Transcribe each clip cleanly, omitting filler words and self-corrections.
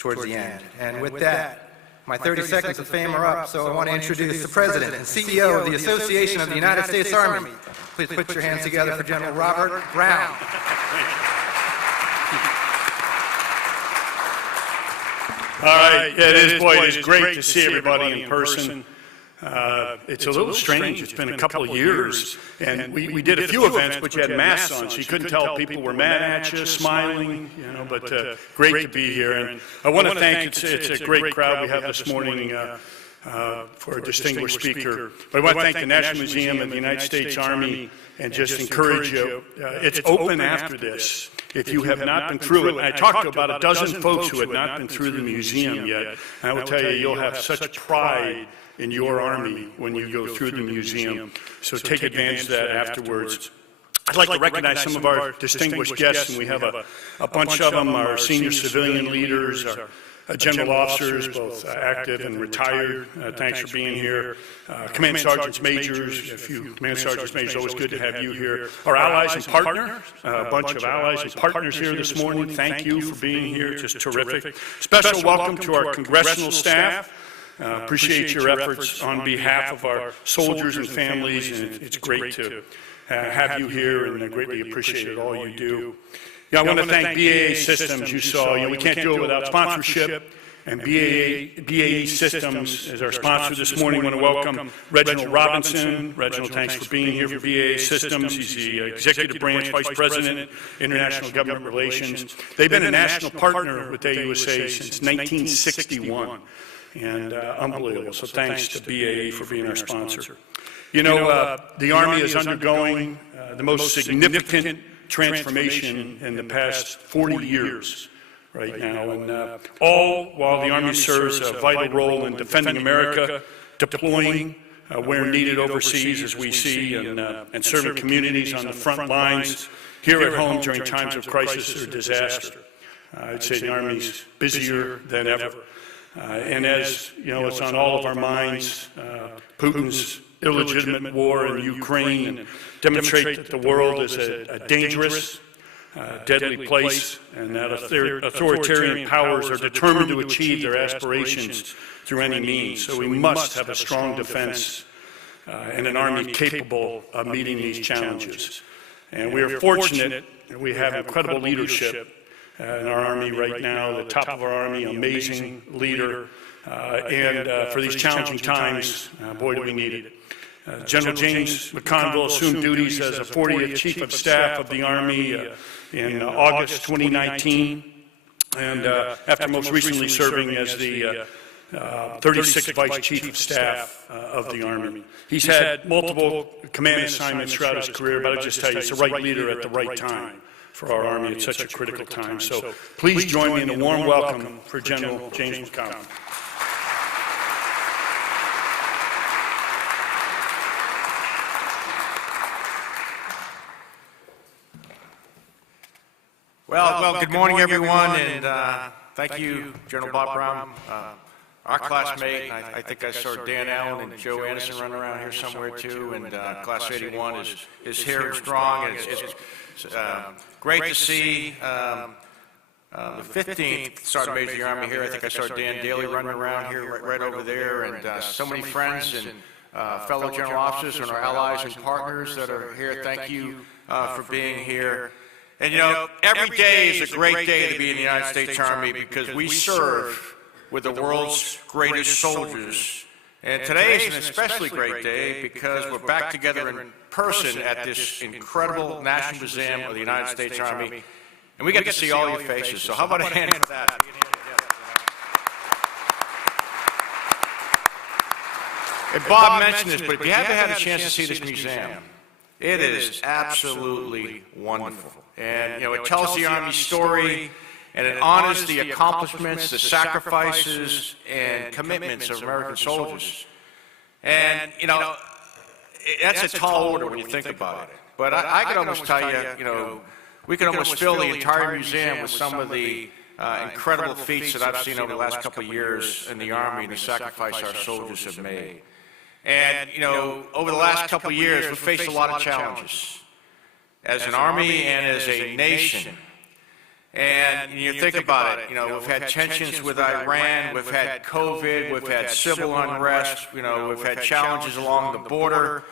towards the end. And with that, my 30 seconds of fame are up, so I want to introduce the President and CEO of the Association of the United States Army. Please put your hands together for General Robert Brown. All right, yeah, it is great to see everybody in person. It's a little strange. It's been a couple of years, and we did a few events, but you had masks on, so you couldn't tell people were mad at you, smiling, you know, but great to be here. And I want to thank, it's a great crowd we have this morning for a distinguished speaker. But I want to thank the National Museum and the United States Army and just encourage you. It's open after this. If you have not been through it, and I talked to about a dozen folks who had not been through the museum yet, and I will tell you, you'll have such pride in your Army when you go through the museum. So take advantage of that afterwards. I'd like to recognize some of our distinguished guests, and we have a bunch of them, our senior civilian leaders, our general officers, both active and retired. Thanks for being here. Command Sergeants Majors, a few Command Sergeants Majors, always good to have you here. Our allies and partners, a bunch of allies and partners here this morning. Thank you for being here, just terrific. Special welcome to our congressional staff. Appreciate your efforts on behalf of our soldiers and families, and it's great to have you here, and I greatly appreciate all you do. Yeah, I want to thank BAE Systems. You saw, we can't do it without sponsorship, and BAE Systems is our sponsor this morning. I want to welcome Reginald Robinson. Reginald, thanks for being here for BAE Systems. He's the Executive Branch Vice President, International Government Relations. They've been a national partner with AUSA since 1961. And unbelievable. So thanks to BAE for being our sponsor. You know, the Army is undergoing the most significant transformation in the past 40 years right now, and all while the Army serves a vital role in defending America, deploying where needed overseas, as we see, and serving communities on the front lines here at home during times of crisis or disaster. I'd say the Army's busier than ever. And as you know, it's on all of our minds, Putin's illegitimate war in Ukraine, and demonstrate that the world is a dangerous, deadly place, and that authoritarian powers are determined to achieve their aspirations through any means. So we must have a strong defense and an Army capable of meeting these challenges. And we are fortunate that we have incredible leadership in our Army right now, the top of our Army, amazing leader, and for these challenging times, boy, do we need it. General James McConville assumed duties as a 40th Chief of Staff of the Army in August 2019, and after most recently serving as the 36th Vice Chief of Staff of the Army. He's had multiple command assignments throughout his career, but I'll just tell you, he's the right leader at the right time for our Army at such a critical time. So please join me in a warm welcome for General James McConville. Well, good morning, everyone, and thank you, General Bob Brown, our classmate. And I think I saw Dan Allen and Joe Anderson running around here somewhere too, and Class 81 is here and strong. And it's great to see the 15th Sergeant Major of the Army here. I think I saw Dan Daly running around here right over there, and so many friends and fellow general officers and our allies and partners that are here. Thank you for being here. And you know, every day is a great day to be in the United States Army because we serve with the world's greatest soldiers. And today is an especially great day because we're back together in person at this incredible National Museum of the United States Army. And we get to see all your faces. So how about a hand for that? And Bob mentioned this, but if you haven't had a chance to see this museum, it is absolutely wonderful. And, you know, it tells the Army story, and it honors the accomplishments, the sacrifices, and commitments of American soldiers. And, you know, that's a tall order when you think about it. But I could almost tell you, you know, we could almost fill the entire museum with some of the incredible feats that I've seen over the last couple of years in the Army and the sacrifice our soldiers have made. And, you know, over the last couple of years, we've faced a lot of challenges as an Army and as a nation. And you think about it, we've had tensions with Iran, we've had COVID, we've had civil unrest, we've had challenges along the border,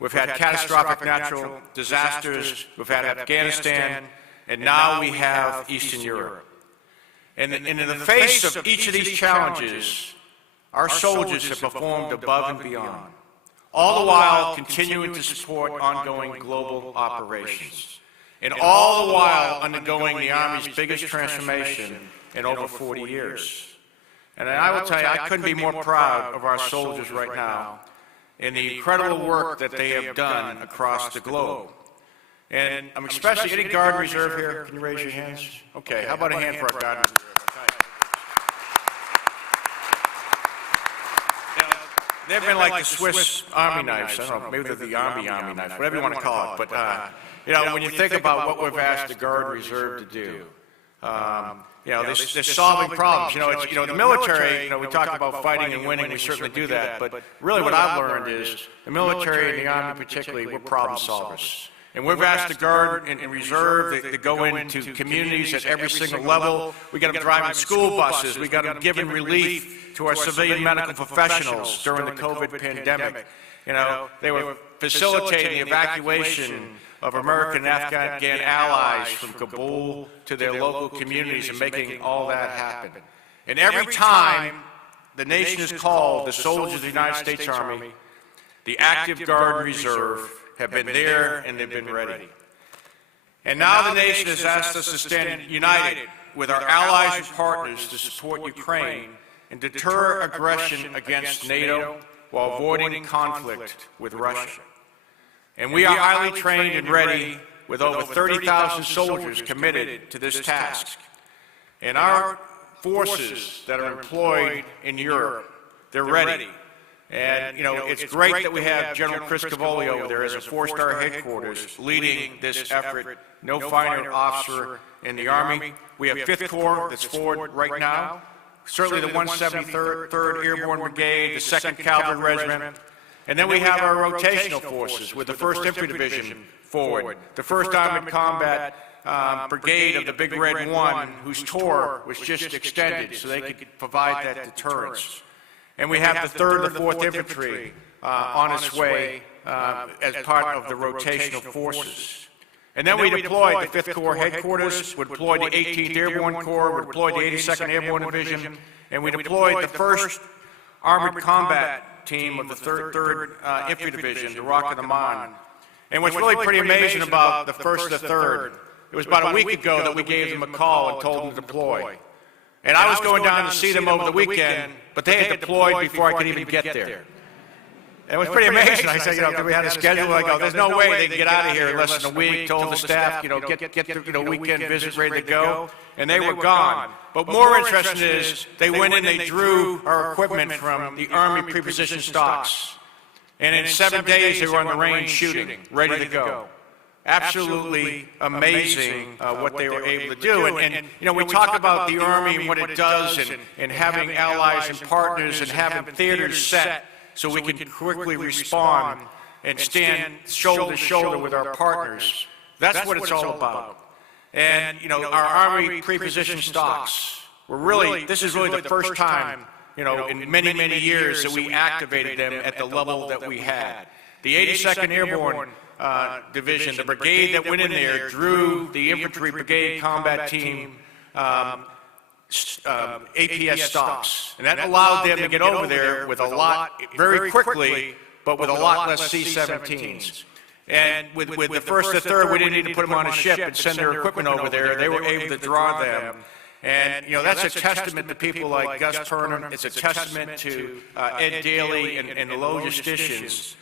we've had catastrophic natural disasters, we've had Afghanistan, and now we have Eastern Europe. And in the face of each of these challenges, our soldiers have performed above and beyond, all the while continuing to support ongoing global operations, and all the while undergoing the Army's biggest transformation in over 40 years. And I will tell you, I couldn't be more proud of our soldiers right now and the incredible work that they have done across the globe. And I'm especially, any Guard and Reserve here? Can you raise your hands? Okay, how about a hand for our Guard and Reserve? They've been like the Swiss Army knives. I don't know, maybe they're the Army knives, whatever you want to call it. But, when you think about what we've asked the Guard and Reserve to do, they're solving problems. The military, we talk about fighting and winning, we certainly do that. But really what I've learned is the military and the Army particularly, we're problem solvers. And we've asked the Guard and Reserve to go into communities at every single level. We got them driving school buses. We got them giving relief to our civilian medical professionals during the COVID pandemic. They were facilitating the evacuation of American and Afghan allies from Kabul to their local communities and making all that happen. And every time the nation is called, the soldiers of the United States Army, the active Guard and Reserve, have been there and they've been ready. And now the nation has asked us to stand united with our allies and partners to support Ukraine and deter aggression against NATO while avoiding conflict with Russia. And we are highly trained and ready with over 30,000 soldiers committed to this task. And our forces that are employed in Europe, they're ready. And, it's great that we have General Chris Cavalli over there as a four-star headquarters leading this effort, no finer officer in the Army. We have 5th Corps that's forward right now, certainly the 173rd Airborne Brigade, the 2nd Cavalry Regiment, and then we have our rotational forces with the 1st Infantry Division forward, the 1st Armored Combat Brigade of the Big Red One, whose tour was just extended so they could provide that deterrence. And we have the 3rd and the 4th Infantry on its way as part of the rotational forces. And then we deployed the 5th Corps headquarters, we deployed the 18th Airborne Corps, we deployed the 82nd Airborne Division, and we deployed the 1st Armored Combat Team of the 3rd Infantry Division, the Rock of the Marne. And what's really pretty amazing about the 1st and the 3rd, it was about a week ago that we gave them a call and told them to deploy. And I was going down to see them over the weekend, but they had deployed before I could even get there. And it was pretty amazing. I said, we had a schedule. I go, there's no way they can get out of here in less than a week. Told the staff, get the weekend visit ready to go. And they were gone. But more interesting is they went in, they drew our equipment from the Army pre-positioned stocks. And in 7 days, they were on the range shooting, ready to go. Absolutely amazing what they were able to do. And we talk about the Army and what it does and having allies and partners and having theaters set so we can quickly respond and stand shoulder to shoulder with our partners. That's what it's all about. And, our Army pre-positioned stocks were really, this is really the first time, in many, many years that we activated them at the level that we had. The 82nd Airborne Division, the brigade that went in there, drew the Infantry Brigade Combat Team APS stocks. And that allowed them to get over there with a lot, very quickly, but with a lot less C-17s. And with the 1st and 3rd, we didn't need to put them on a ship and send their equipment over there. They were able to draw them. And, that's a testament to people like Gus Turner. It's a testament to Ed Daly and the logisticians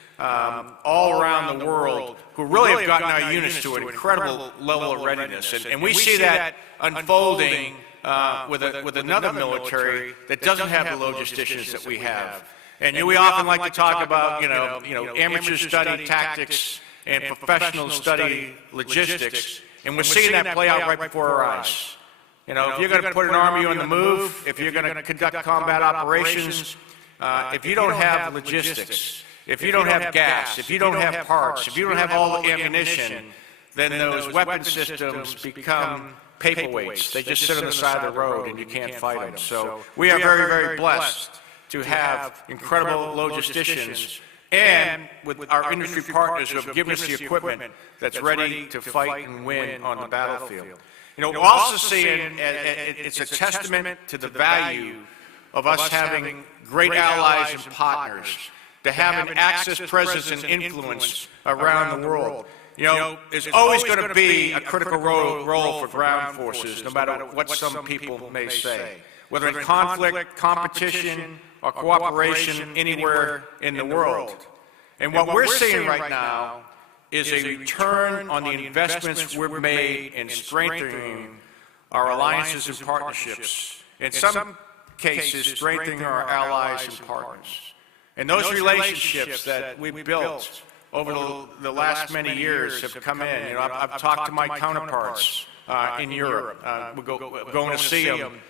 all around the world who really have gotten our units to an incredible level of readiness. And we see that unfolding with another military that doesn't have the logisticians that we have. And we often like to talk about, amateurs study tactics and professionals study logistics. And we're seeing that play out right before our eyes. If you're going to put an army on the move, if you're going to conduct combat operations, if you don't have logistics, if you don't have gas, if you don't have parts, if you don't have all the ammunition, then those weapon systems become paperweights. They just sit on the side of the road and you can't fight them. So we are very, very blessed to have incredible logisticians and with our industry partners who have given us the equipment that's ready to fight and win on the battlefield. You know, we're also seeing it's a testament to the value of us having great allies and partners, to having access, presence, and influence around the world. You know, there's always going to be a critical role for ground forces, no matter what some people may say, whether in conflict, competition, or cooperation anywhere in the world. And what we're seeing right now is a return on the investments we've made in strengthening our alliances and partnerships, in some cases strengthening our allies and partners. And those relationships that we've built over the last many years have come in. You know, I've talked to my counterparts in Europe. We're going to see them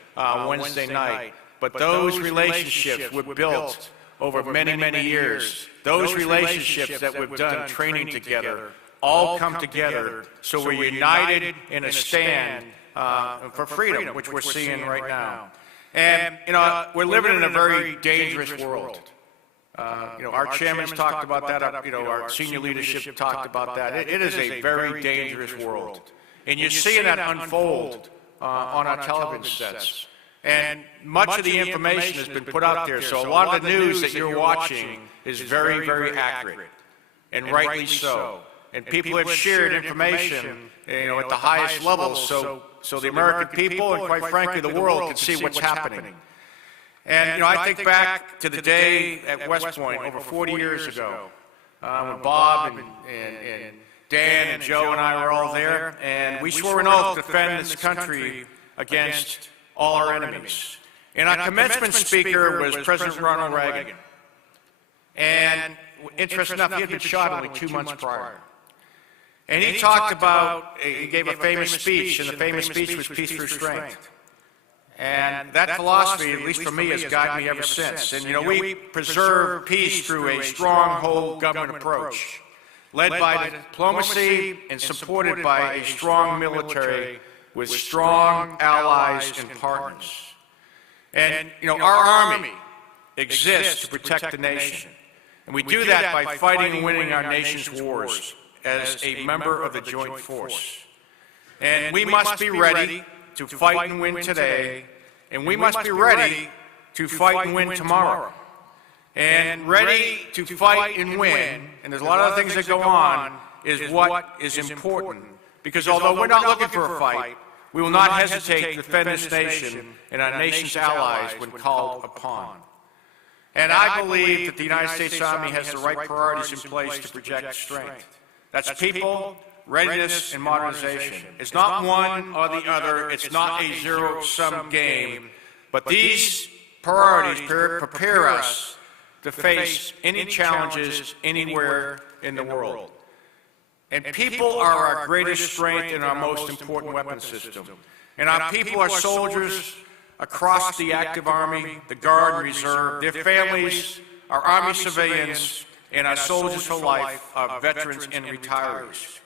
Wednesday night. But those relationships we've built over many, many years, those relationships that we've done training together, all come together so we're united in a stand for freedom, which we're seeing right now. And, you know, we're living in a very dangerous world. You know, our chairman's talked about that, you know, our senior leadership talked about that. It is a very dangerous world. And you're seeing that unfold on our television sets. And much of the information has been put out there, so a lot of the news that you're watching is very, very accurate, and rightly so. And people have shared information, you know, at the highest levels, so the American people and, quite frankly, the world can see what's happening. And, you know, I think back to the day at West Point over 40 years ago, when Bob and Dan and Joe and I were all there, and we swore an oath to defend this country against all our enemies. And our commencement speaker was President Ronald Reagan. And interesting enough, he had been shot only 2 months prior. And he talked about, he gave a famous speech, and the famous speech was peace through strength. And that philosophy, at least for me, has guided me ever since. And, you know, we preserve peace through a strong whole government approach, led by diplomacy and supported by a strong military with strong allies and partners. And, you know, our Army exists to protect the nation. And we do that by fighting and winning our nation's wars as a member of the joint force. And we must be ready to fight and win today, and we must be ready to fight and win tomorrow. And ready to fight and win, and there's a lot of things that go on, is what is important. Because although we're not looking for a fight, we will not hesitate to defend this nation and our nation's allies when called upon. And I believe that the United States Army has the right priorities in place to project strength. That's people, readiness, and modernization. It's not one or the other. It's not a zero-sum game. But these priorities prepare us to face any challenges anywhere in the world. And people are our greatest strength and our most important weapon system. And our people are soldiers across the active Army, the Guard and Reserve, their families, our Army civilians, and our soldiers for life, our veterans and retirees.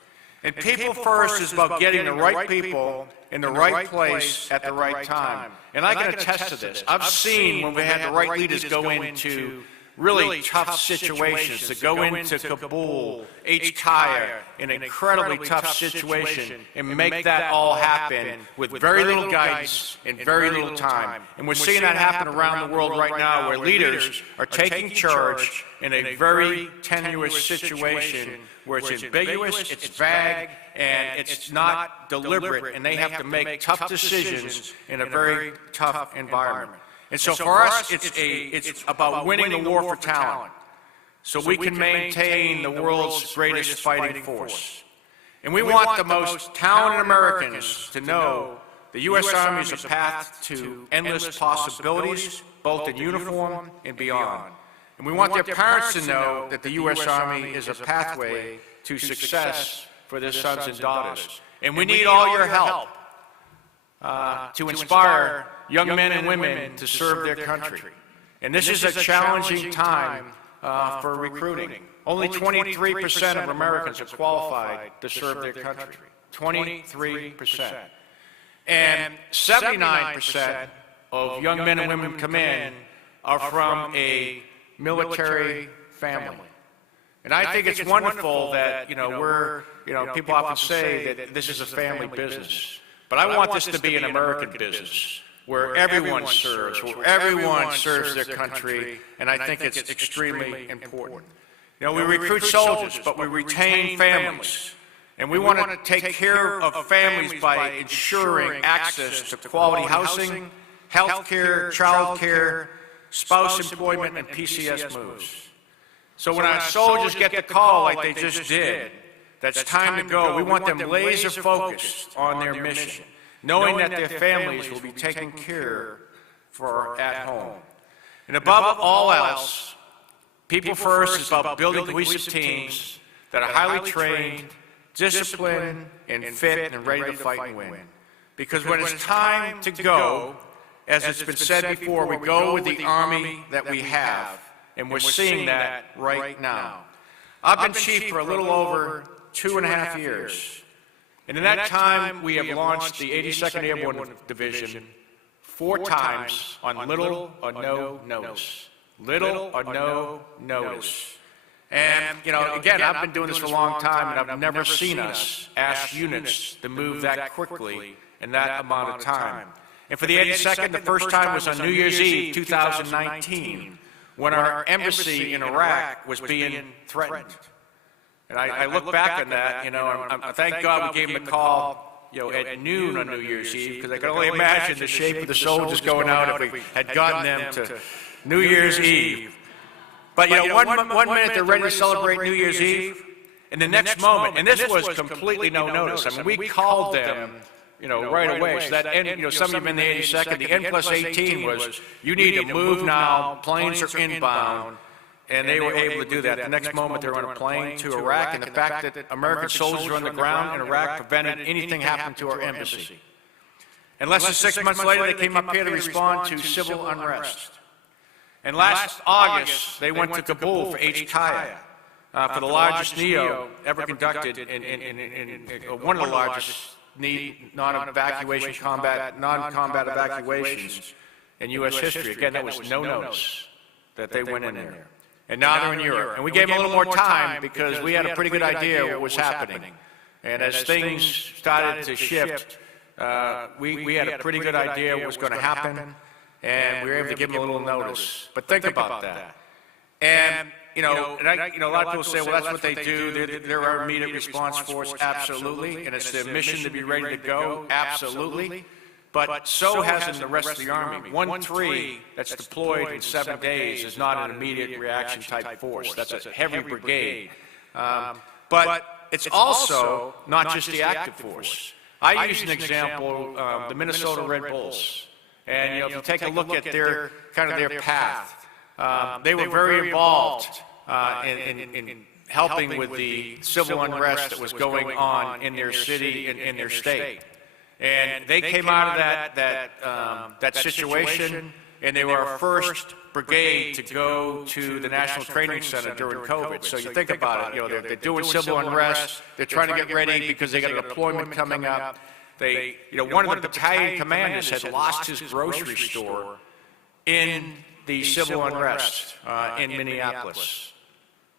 And people first is about getting the right people in the right place at the right time. And I can attest to this. I've seen when we had the right leaders go into really tough situations, to go into Kabul, H-Tyre, an incredibly tough situation, and make that all happen with very little guidance and very little time. And we're seeing that happen around the world right now, where leaders are taking charge in a very tenuous situation where it's ambiguous, it's vague, and it's not deliberate, and they have to make tough decisions in a very tough environment. And so for us, it's about winning the war for talent, so we can maintain the world's greatest fighting force. And we want the most talented Americans to know the U.S. Army is a path to endless possibilities, both in uniform and beyond. And we want their parents to know that the U.S. Army is a pathway to success for their sons and daughters. And we need all your help to inspire young men and women to serve their country. And this is a challenging time for recruiting. Only 23% of Americans are qualified to serve their country. 23%. And 79% of young men and women come in are from a military family. And I think it's wonderful that, people often say that this is a family business. But I want this to be an American business, where everyone serves their country, and I think it's extremely important. We recruit soldiers, but we retain families. And we want to take care of families by ensuring access to quality housing, health care, child care, spouse employment, and PCS moves. So when our soldiers get the call like they just did, that's time to go, we want them laser focused on their mission, knowing that their families will be taken care for at home. And above all else, people first is about building cohesive teams that are highly trained, disciplined, and fit and ready to fight and win. Because when it's time to go, as it's been said before, we go with the Army that we have. And we're seeing that right now. I've been chief for a little over 2.5 years. And in that time, we have launched the 82nd Airborne Division 4 times on little or no notice. Little or no notice. And, again, I've been doing this for a long time, and I've never seen us ask units to move that quickly in that amount of time. And for the 82nd, the first time was on New Year's Eve, 2019. When our embassy in Iraq was being threatened. And I look back on that, thank God we gave them the call, at noon on New Year's Eve, because I could only imagine the shape of the soldiers going out if we had gotten them to New Year's Eve. But, one minute they're ready to celebrate New Year's Eve, and the next moment, and this was completely no notice. I mean, we called them, right away. So that, some of you have been in the 82nd, the N+18 was, you need to move now, planes are inbound, and they were able to do that. The next moment they were on a plane to Iraq, and the fact that American soldiers were on the ground in Iraq prevented anything happening to our embassy. And less than 6 months later, they came up here to respond to civil unrest. And last August, they went to Kabul for HKIA, for the largest NEO ever conducted in one of the largest non-combat evacuations in U.S. history. Again, that was no notice that they went in there. And now they're in Europe. And we gave them a little more time because we had a pretty good idea what was happening. And as things started to shift, we had a pretty good idea what was going to happen, and we were able to give them a little notice. But think about that. And a lot of people say, well, that's what they do. They're our immediate response force. Absolutely. And it's their mission to be ready to go. Absolutely. But so hasn't the rest of the Army. 1-3 that's deployed in 7 days is not an immediate reaction type force. That's a heavy brigade. But it's also not just the active force. I use an example, the Minnesota Red Bulls. And if you take a look at their path, they were very involved in helping with the civil unrest that was going on in their city and in their state. And they came out of that situation, and they were our first brigade to go to the National Training Center during COVID. So you think about it, they're doing civil unrest, they're trying to get ready because they got a deployment coming up. One of the battalion commanders had lost his grocery store in the civil unrest in Minneapolis.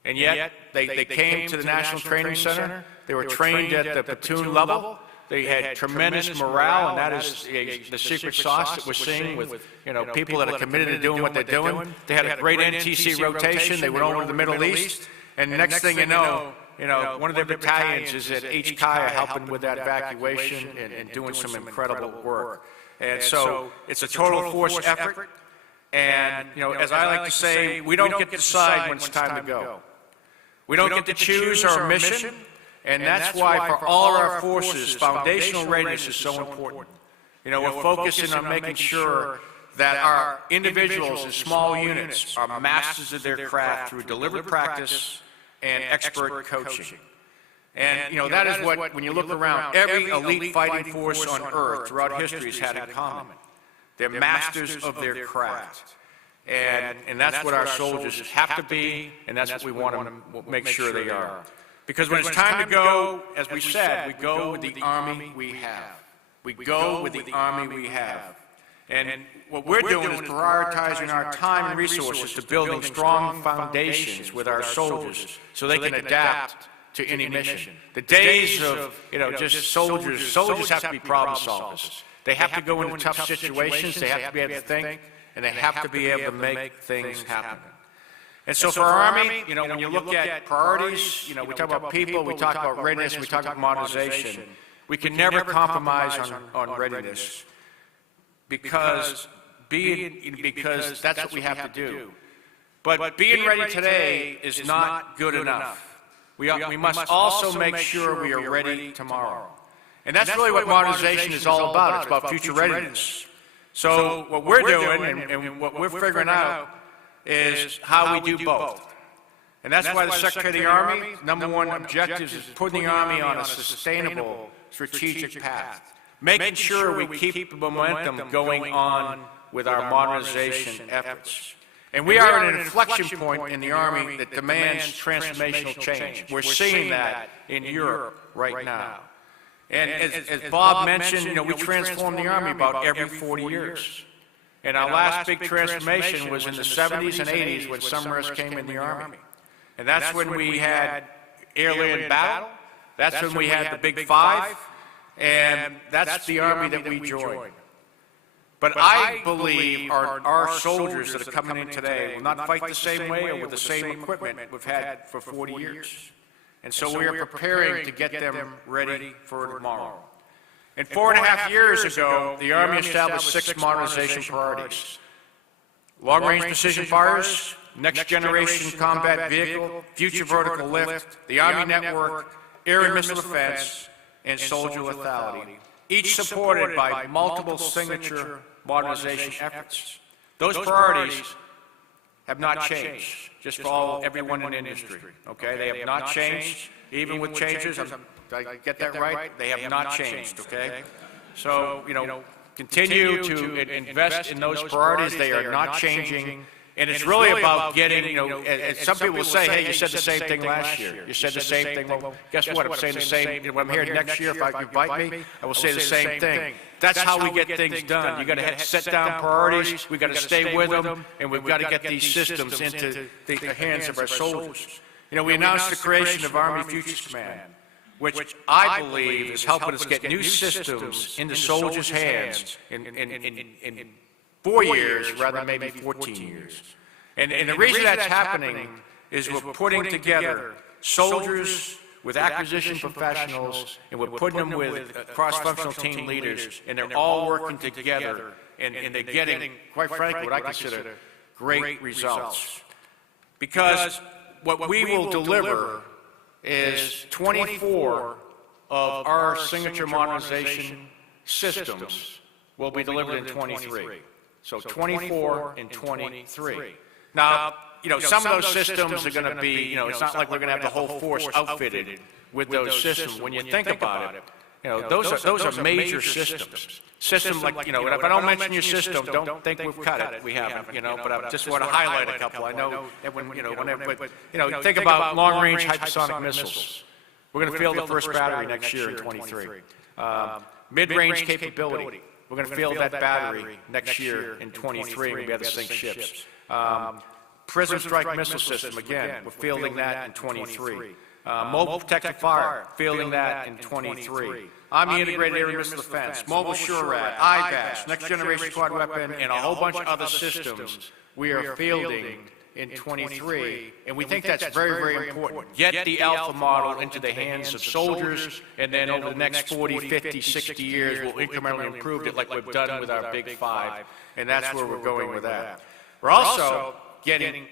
And yet, they came to the National Training Center, they were trained at the platoon level, they had tremendous morale, and that is the secret sauce that we're seeing with people that are committed to doing what they're doing. They had a great NTC rotation, they went over to the Middle East, and the next thing you know, one of their battalions is at HKIA helping with that evacuation and doing some incredible work. And so it's a total force effort. And, as I like to say, we don't get to decide when it's time to go. We don't get to choose our mission, and that's why for all our forces, foundational readiness is so important. We're focusing on making sure that our individuals and small units are masters of their craft through deliberate practice and expert coaching. And, that is what, when you look around, every elite fighting force on earth throughout history has had in common. They're masters of their craft. And that's what our soldiers have to be, and that's what we want to make sure they are. Because when it's time to go, as we said, we go with the Army we have. We go with the Army we have. And what we're doing is prioritizing our time and resources to building strong foundations with our soldiers so they can adapt to any mission. The days of, just soldiers have to be problem solvers. They have to go into tough situations, they have to be able to think, and they have to be able to make things happen. And so for our Army, when you look at priorities, we talk about people, we talk about readiness, we talk about modernization. We can never compromise on readiness because that's what we have to do. But being ready today is not good enough. We must also make sure we are ready tomorrow. And that's really what modernization is all about. It's about future readiness. So what we're doing and what we're figuring out is how we do both. And that's why the Secretary of the Army, number one objective is putting the Army on a sustainable, strategic path, making sure we keep the momentum going on with our modernization efforts. And we are at an inflection point in the Army that demands transformational change. We're seeing that in Europe right now. And as Bob mentioned, we transform the Army about every 40 years. And our last big transformation was in the 70s and 80s when some of us came in the Army. And that's when we had air-land battle, that's when we had the Big Five, and that's the Army that we joined. But I believe our soldiers that are coming in today will not fight the same way or with the same equipment we've had for 40 years. And so we are preparing to get them ready for tomorrow. And 4.5 years ago, the Army established 6 modernization priorities. Long-range precision fires, next-generation combat vehicle, future vertical lift, the Army network, air and missile defense, and soldier lethality, each supported by multiple signature modernization efforts. Those priorities have not changed, just for everyone in industry, okay? They have not changed, even with changes, did I get that right? They have not changed, okay? So, continue to invest in those priorities. They are not changing. And it's really about getting, as some people will say, hey, you said the same thing last year. You said the same thing. Well, guess what? I'm saying the same. When I'm here next year, if you invite me, I will say the same thing. That's how we get things done. You've got to set down priorities. We've got to stay with them. And we've got to get these systems into the hands of our soldiers. We announced the creation of Army Futures Command, which I believe is helping us get new systems into soldiers' hands in 4 years rather than maybe 14 years. And the reason that's happening is we're putting together soldiers with acquisition professionals, and we're putting them with cross-functional team leaders, and they're all working together, and they're getting, quite frankly, what I consider great results. Because what we will deliver is 24 of our signature modernization systems will be delivered in 23. So 24 and 23. Now, some of those systems are going to be, it's not like we're going to have the whole force outfitted with those systems. When you think about it, those are major systems. Systems like, if I don't mention your system, don't think we've cut it. We haven't, but I just want to highlight a couple. I know, think about long-range hypersonic missiles. We're going to field the first battery next year in 23. Mid-range capability. We're going to field that battery next year in 23, and we'll be able to sink ships. Prism strike missile system, again, we're fielding that in 23. Mobile protected fire, fielding that in 23. Army integrated air and missile defense, mobile SURE-RAD, IBAS, next generation quad weapon, and a whole bunch of other systems we are fielding in 23, and we think that's very, very important. Get the Alpha model into the hands of soldiers, and then over the next 40, 50, 60 years, we'll incrementally improve it like we've done with our Big Five, and that's where we're going with that. We're also getting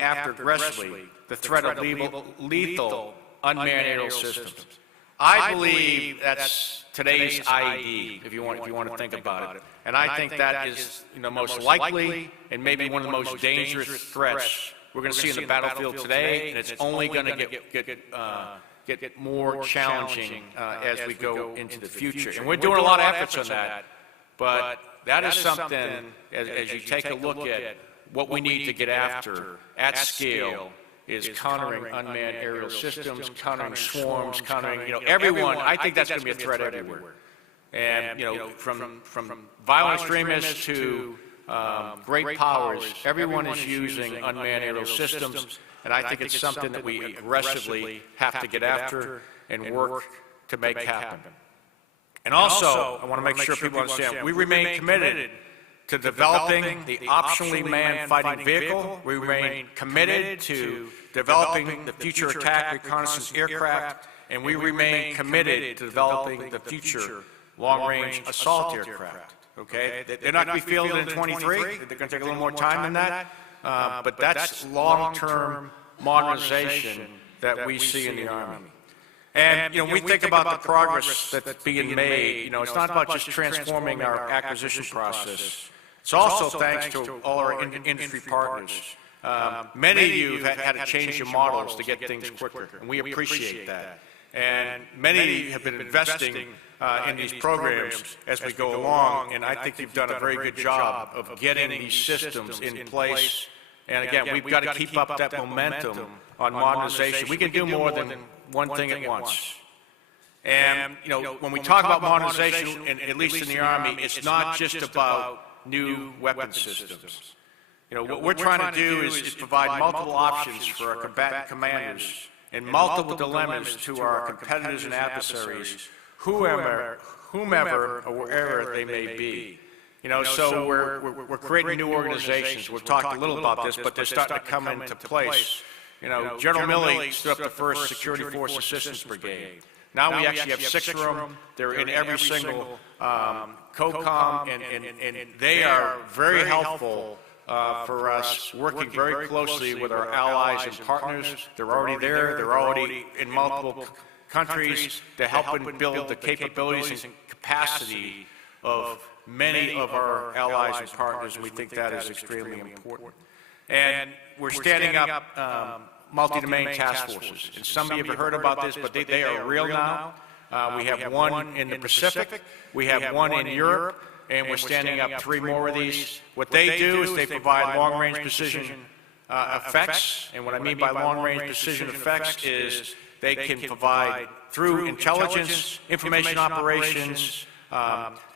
after aggressively the threat of lethal unmanned aerial systems. I believe that's today's IED, if you want to think about it. And I think that is the most likely and maybe one of the most dangerous threats we're going to see in the battlefield today, and it's only going to get more challenging as we go into the future. And we're doing a lot of efforts on that, but that is something, as you take a look at what we need to get after at scale, is countering unmanned aerial systems, countering swarms, countering, everyone. I think that's going to be a threat everywhere. And, from violent extremists to great powers, everyone is using unmanned aerial systems, and I think it's something that we aggressively have to get after and work to make happen. And also, I want to make sure people understand, we remain committed to developing the optionally manned fighting vehicle. We remain committed to developing the future attack reconnaissance aircraft, and we remain committed to developing the future long-range assault aircraft. Okay? They're not going to be fielded in 23. They're going to take a little more time than that, but that's long-term modernization that we see in the Army. And, when we think about the progress that's being made, it's not about just transforming our acquisition process. It's also thanks to all our industry partners. Many of you have had to change your models to get things quicker, and we appreciate that. And many of you have been investing in these programs as we go along, and I think you've done a very good job of getting these systems in place. And again, we've got to keep up that momentum on modernization. We can do more than one thing at once. And, when we talk about modernization, at least in the Army, it's not just about new weapon systems. What we're trying to do is provide multiple options for our combatant commanders and multiple dilemmas to our competitors and adversaries, whomever or wherever they may be. So we're creating new organizations. We've talked a little about this, but they're starting to come into place. General Milley stood up the 1st Security Force Assistance Brigade. Now we actually have 6 of them. They're in every single COCOM, and they are very helpful for us, working very closely with our allies and partners. They're already there. They're already in multiple countries to help and build the capabilities and capacity of many of our allies and partners. We think that is extremely important. And we're standing up multi-domain task forces. And some of you have heard about this, but they are real now. We have one in the Pacific, we have one in Europe, and we're standing up 3 more of these. What they do is they provide long-range precision effects, and what I mean by long-range precision effects is they can provide, through intelligence, information operations,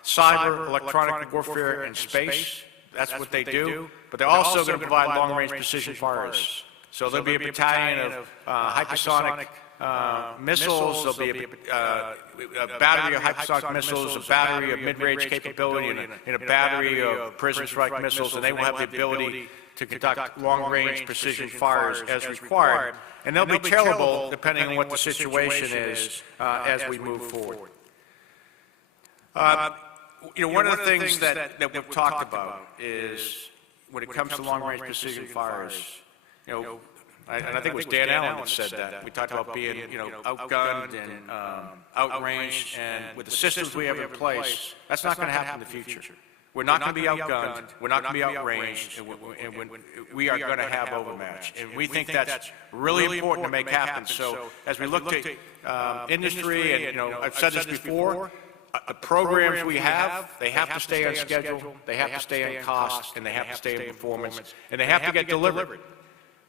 cyber, electronic warfare, and space. That's what they do. But they're also going to provide long-range precision fires. So there'll be a battalion of hypersonic missiles, there'll be a battery of hypersonic missiles, a battery of mid-range capability, and a battery of precision strike missiles, and they will have the ability to conduct long-range precision fires as required. And they'll be tailorable depending on what the situation is as we move forward. One of the things that we've talked about is when it comes to long-range precision fires, and I think it was Dan Allen that said that. We talked about being, outgunned and outranged, and with the systems we have in place, that's not going to happen in the future. We're not going to be outgunned, we're not going to be outranged, and we are going to have overmatch. And we think that's really important to make happen. So as we look to industry, and I've said this before, the programs we have, they have to stay on schedule, they have to stay on cost, and they have to stay in performance, and they have to get delivered.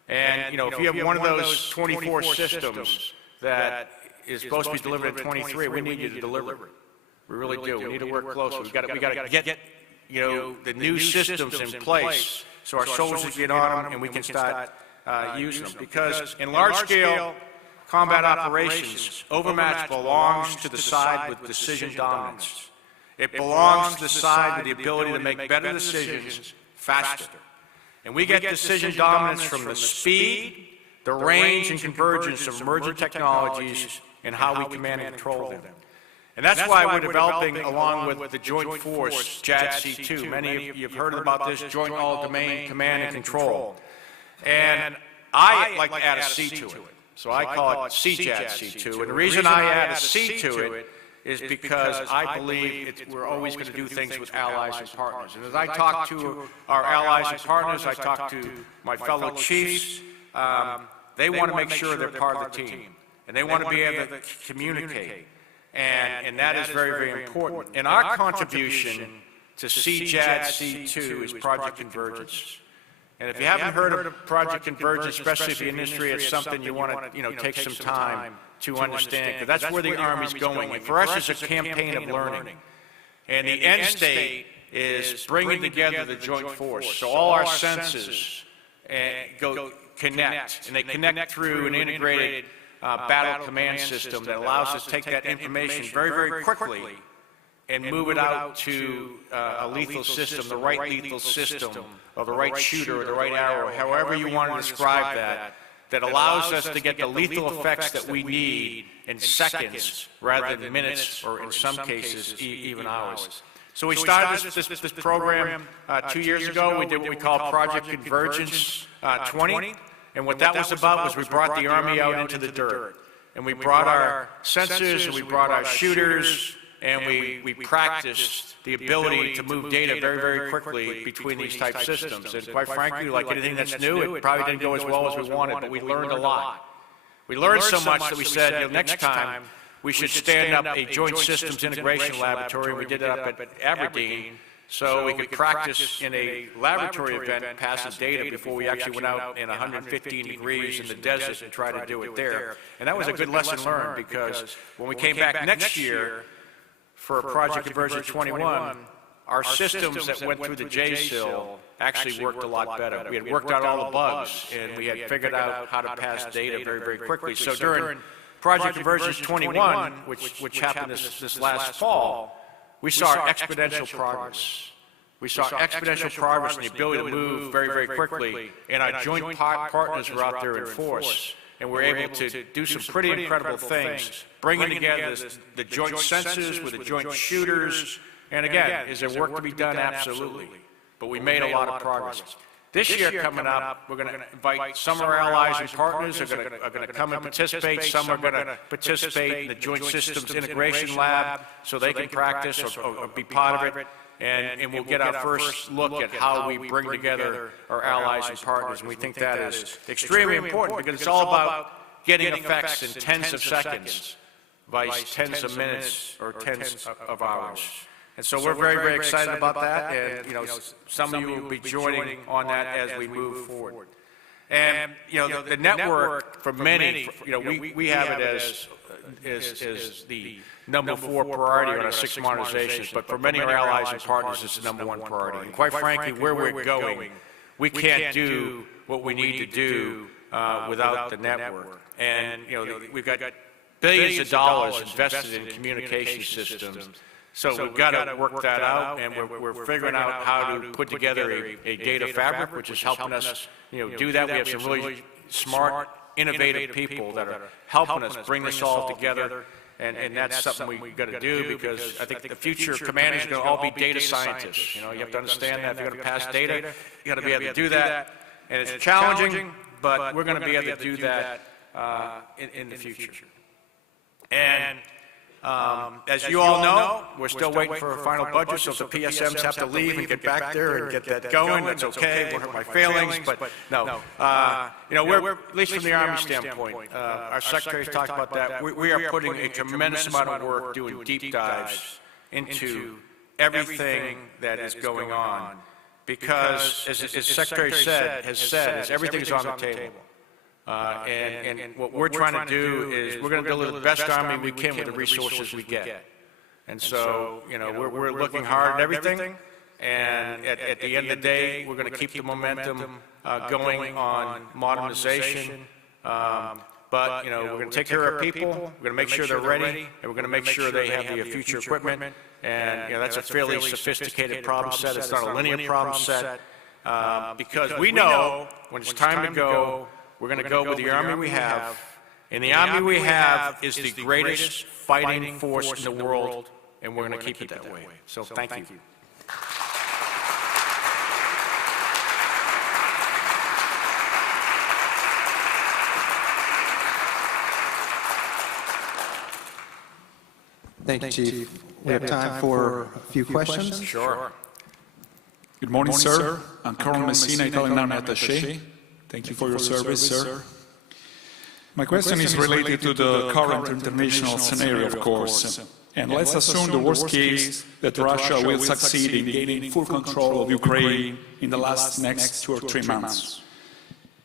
And, if you have one of those 24 systems that is supposed to be delivered in 23, we need you to deliver. We really do. We need to work closely. We got to get, the new systems in place so our soldiers get on them and we can start using them. Because in large-scale combat operations, overmatch belongs to the side with decision dominance. It belongs to the side with the ability to make better decisions faster. And we get decision dominance from the speed, the range, and convergence of emerging technologies and how we command and control them. And that's why we're developing, along with the Joint Force, JADC2. Many of you have heard about this, Joint All-Domain Command and Control. And I like to add a C to it. So I call it CJADC2. And the reason I add a C to it is because I believe we're always going to do things with allies and partners. And as I talk to our allies and partners, I talk to my fellow chiefs, they want to make sure they're part of the team. And they want to be able to communicate. And that is very, very important. And our contribution to CJADC2 is Project Convergence. And if you haven't heard of Project Convergence, especially if the industry, it's something you want to take some time to understand, because that's where the Army's going. And for us, it's a campaign of learning. And the end state is bringing together the joint force. So all our senses connect, and they connect through an integrated battle command system that allows us to take that information very, very quickly and move it out to a lethal system, the right lethal system, or the right shooter, or the right arrow, however you want to describe that allows us to get the lethal effects that we need in seconds rather than minutes, or in some cases, even hours. So we started this program 2 years ago. We did what we call Project Convergence 20. And what that was about was we brought the Army out into the dirt. And we brought our sensors, and we brought our shooters, and we practiced the ability to move data very, very quickly between these type systems. And quite frankly, like anything that's new, it probably didn't go as well as we wanted, but we learned a lot. We learned so much that we said, next time, we should stand up a Joint Systems Integration Laboratory. We did that up at Aberdeen, so we could practice in a laboratory event passing data before we actually went out in 115 degrees in the desert and tried to do it there. And that was a good lesson learned, because when we came back next year for Project Convergence 21, our systems that went through the J-SIL actually worked a lot better. We had worked out all the bugs, and we had figured out how to pass data very, very quickly. So during Project Convergence 21, which happened this last fall, we saw exponential progress. We saw exponential progress in the ability to move very, very quickly, and our joint partners were out there in force, and we're able to do some pretty incredible things, bringing together the joint sensors with the joint shooters. And again, is there work to be done? Absolutely. But we made a lot of progress. This year coming up, we're going to invite some of our allies and partners are going to come and participate. Some are going to participate in the Joint Systems Integration Lab so they can practice or be part of it. And we'll get our first look at how we bring together our allies and partners. And we think that is extremely important, because it's all about getting effects in tens of seconds by tens of minutes or tens of hours. And so we're very, very excited about that, and some of you will be joining on that as we move forward. And the network for many, we have it as the number 4 priority on our 6 modernizations, but for many of our allies and partners, it's the number 1 priority. And quite frankly, where we're going, we can't do what we need to do without the network. And we've got billions of dollars invested in communication systems. So we've got to work that out, and we're figuring out how to put together a data fabric, which is helping us, do that. We have some really smart, innovative people that are helping us bring this all together, and that's something we've got to do, because I think the future commanders are going to all be data scientists. You have to understand that if you're going to pass data, you got to be able to do that, and it's challenging, but we're going to be able to do that in the future. And as you all know, we're still waiting for a final budget, so if the PSMs have to leave and get back there and get that going, that's okay. Won't hurt my feelings, but no. We're, at least from the Army standpoint, our secretary's talked about that. We are putting a tremendous amount of work doing deep dives into everything that is going on, because, as the Secretary has said, everything is on the table. And what we're trying to do is we're going to deliver the best Army we can with the resources we get. And so, we're looking hard at everything, and at the end of the day, we're going to keep the momentum going on modernization. But, we're going to take care of our people, we're going to make sure they're ready, and we're going to make sure they have the future equipment. And, that's a fairly sophisticated problem set. It's not a linear problem set, because we know when it's time to go, we're going to go with the Army we have, and the Army we have is the greatest fighting force in the world, and we're going to keep it that way. So thank you. Thank you, Chief. We have time for a few questions. Sure. Good morning, sir. I'm Colonel Messina, Italian Army Attaché. Thank you for your service, sir. My question is related to the current international scenario, of course. And let's assume the worst case that Russia will succeed in gaining full control of Ukraine in the next 2 or 3 months.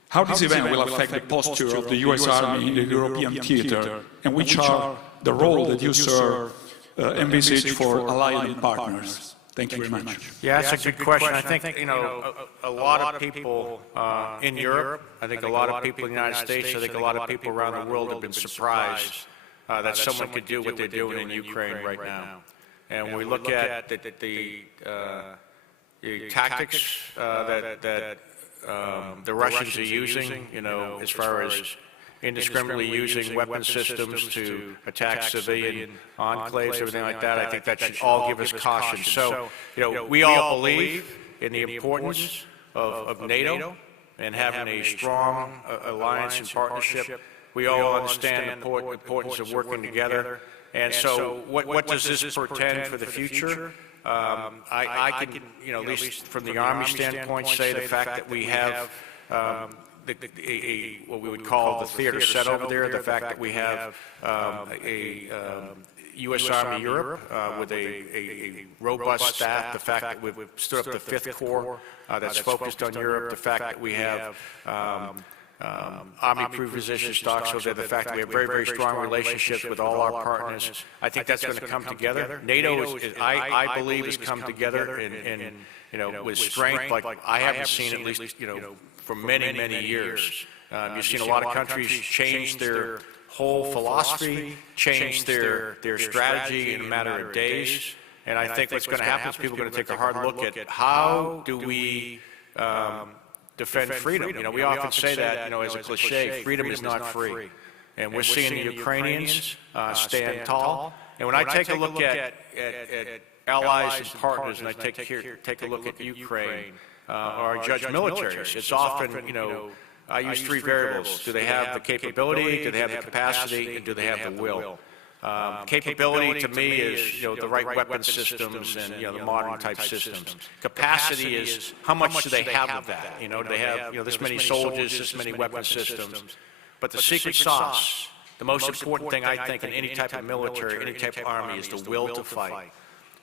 How this event will affect the posture of the US Army in the European theater, and which are the role that you, sir, envisage for allied and partners? Thank you very much. Yeah, that's a good question. I think, you know, a lot of people in Europe, I think a lot of people in the United States, I think a lot of people around the world have been surprised that someone could do what they're doing in Ukraine right now. And when we look at the tactics that the Russians are using, you know, as far as indiscriminately using weapon systems to attack civilian enclaves, everything like that, I think that should all give us caution. So, you know, we all believe in the importance of NATO and having a strong alliance and partnership. We all understand the importance of working together. And so what does this portend for the future? I can, you know, at least from the Army standpoint, say the fact that we have what we would call the theater set over there, the fact that we have a U.S. Army Europe with a robust staff, the fact that we've stood up the 5th Corps that's focused on Europe, the fact that we have Army pre-position stocks over there, the fact that we have very, very strong relationships with all our partners. I think that's going to come together. NATO, I believe, has come together in you know, with strength like I haven't seen, at least, you know, for many, many years. You've seen a lot of countries change their whole philosophy, change their strategy in a matter of days. And I think what's going to happen is people are going to take a hard look at how do we defend freedom. You know, we often say that, you know, as a cliche, freedom is not free. And we're seeing the Ukrainians stand tall. And when I take a look at allies and partners, and I take a look at Ukraine, or I judge militaries, it's often, you know, I use 3 variables. Do they have the capability, do they have the capacity, and do they have the will? Capability to me is, you know, the right weapon systems and, you know, the modern type systems. Capacity is how much do they have of that? You know, do they have, you know, this many soldiers, this many weapon systems? But the secret sauce, the most important thing I think in any type of military, any type of army is the will to fight.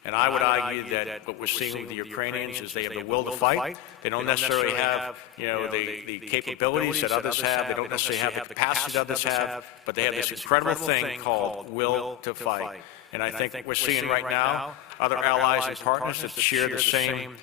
And I would argue that what we're seeing with the Ukrainians is they have the will to fight. They don't necessarily have, you know, the capabilities that others have. They don't necessarily have the capacity that others have, but they have this incredible thing called will to fight. And I think we're seeing right now other allies and partners that share the same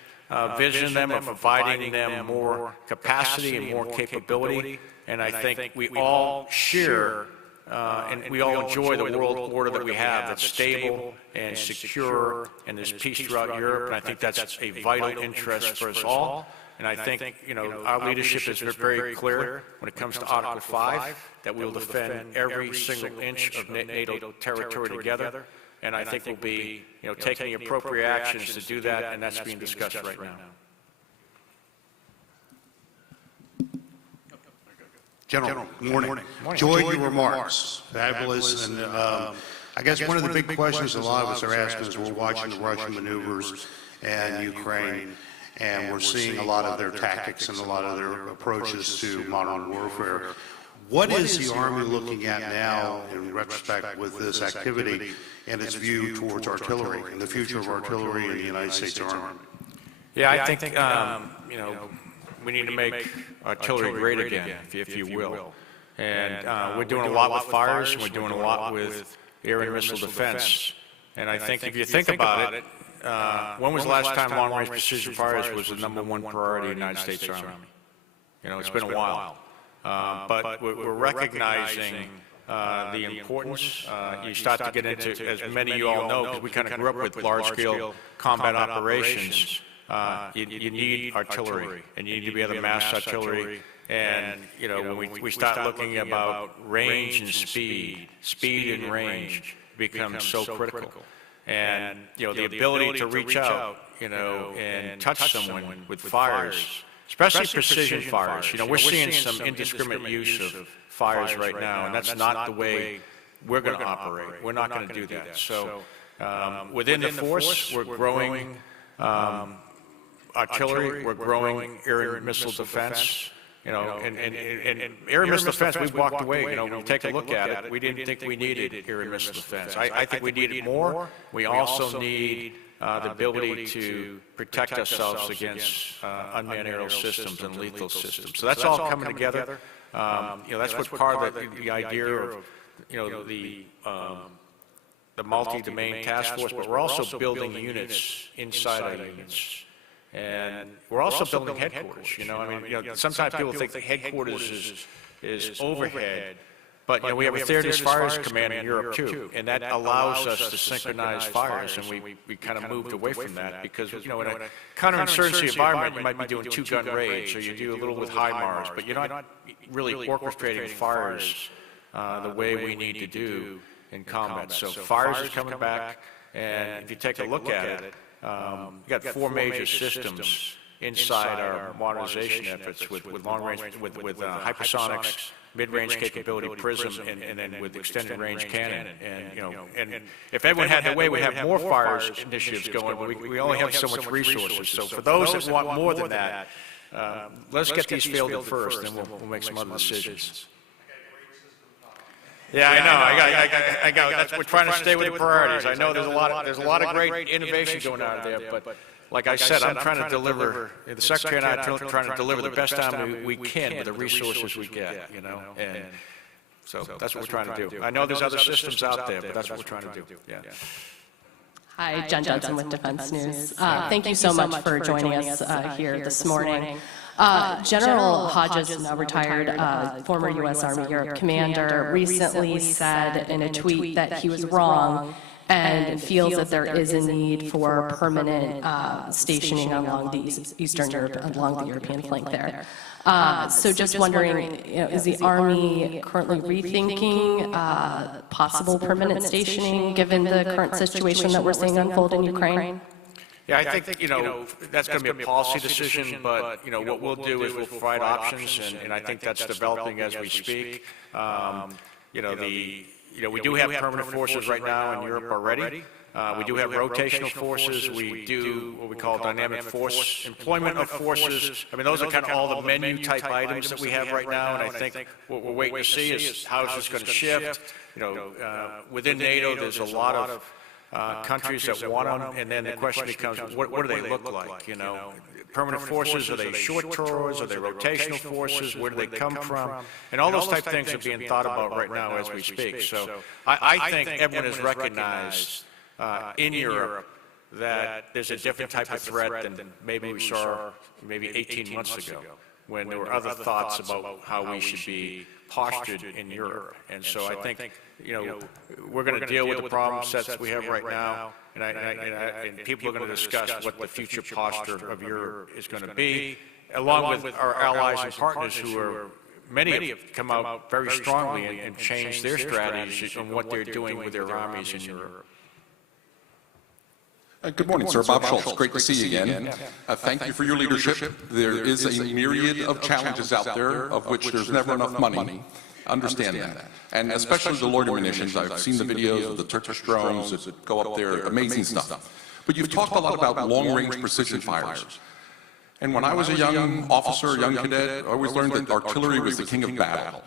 vision in them of providing them more capacity and more capability. And I think we all share and we all enjoy the world order that we have that's stable and secure, and there's peace throughout Europe, and I think that's a vital interest for us all. And I think, you know, our leadership is very clear when it comes to Article 5, that we will defend every single inch of NATO territory together, and I think we'll be, you know, taking the appropriate actions to do that, and that's being discussed right now. General, good morning. Enjoyed your remarks. Fabulous. And I guess one of the big questions a lot of us are asking is we're watching the Russian maneuvers and Ukraine, and we're seeing a lot of their tactics and a lot of their approaches to modern warfare. What is the Army looking at now in retrospect with this activity and its view towards artillery and the future of artillery in the United States Army? Yeah, I think, you know, we need to make artillery great again, if you will. And we're doing a lot with fires, and we're doing a lot with air and missile defense. And I think if you think about it, when was the last time long-range precision fires was the #1 priority in the United States Army? You know, it's been a while. But we're recognizing the importance. You start to get into, as many of you all know, because we kind of grew up with large-scale combat operations, you need artillery, and you need to be able to mass artillery. And, you know, when we start looking about range and speed and range becomes so critical. And, you know, the ability to reach out, you know, and touch someone with fires, especially precision fires. You know, we're seeing some indiscriminate use of fires right now, and that's not the way we're going to operate. We're not going to do that. So within the force, we're growing artillery, we're growing air and missile defense. You know, and air and missile defense, we've walked away. You know, when you take a look at it, we didn't think we needed air and missile defense. I think we need it more. We also need the ability to protect ourselves against unmanned aerial systems and lethal systems. So that's all coming together. You know, that's what part of the idea of, you know, the the multi-domain task force, but we're also building units inside our units. And we're also building headquarters, you know, I mean, sometimes people think that headquarters is overhead, but, you know, we have a 30th Fires Command in Europe too, and that allows us to synchronize fires, and we kind of moved away from that because, you know, in a counterinsurgency environment, you might be doing two-gun raids, or you do a little with HIMARS, but you're not really orchestrating fires the way we need to do in combat. So fires is coming back, and if you take a look at it, we've got 4 major systems inside our modernization efforts with long range, with hypersonics, mid-range capability, PRISM, and then with extended range cannon. And, you know, and if everyone had their way, we'd have more fires initiatives going, but we only have so much resources. So for those that want more than that, let's get these fielded first, and we'll make some other decisions. Yeah, I know. We're trying to stay with the priorities. I know there's a lot of great innovation going on there, but like I said, I'm trying to deliver. The Secretary and I are trying to deliver the best time we can with the resources we get. You know, and so that's what we're trying to do. I know there's other systems out there, but that's what we're trying to do. Yeah. Hi, Jen Johnson with Defense News. Thank you so much for joining us here this morning. General Hodges, now retired former U.S. Army Europe commander, recently said in a tweet that he was wrong and feels that there is a need for permanent stationing along the Eastern Europe, along the European flank there. So just wondering, you know, is the Army currently rethinking possible permanent stationing given the current situation that we're seeing unfold in Ukraine? Yeah, I think, you know, that's going to be a policy decision, but, you know, what we'll do is we'll provide options, and I think that's developing as we speak. You know, we do have permanent forces right now in Europe already. We do have rotational forces. We do what we call dynamic force, employment of forces. I mean, those are kind of all the menu type items that we have right now, and I think what we're waiting to see is how is this going to shift. You know, within NATO, there's a lot of countries that want them, and then the question becomes, what do they look like, you know? Permanent forces, are they short tours, are they rotational forces, where do they come from? And all those type of things are being thought about right now as we speak. So I think everyone has recognized in Europe that there's a different type of threat than maybe we saw maybe 18 months ago, when there were other thoughts about how we should be postured in Europe. And so I think, you know, we're going to deal with the problem sets we have right now, and people are going to discuss what the future posture of Europe is going to be, along with our allies and partners who are, many have come out very strongly and changed their strategies on what they're doing with their armies in Europe. Good morning, sir. Bob Schultz. Great to see you again. Thank you for your leadership. There is a myriad of challenges out there, of which there's never enough money. Understand that. And especially the loitering munitions. I've seen the videos of the Turkish drones that go up there. Amazing stuff. But you've talked a lot about long-range precision fires. And when I was a young officer, young cadet, I always learned that artillery was the king of battle.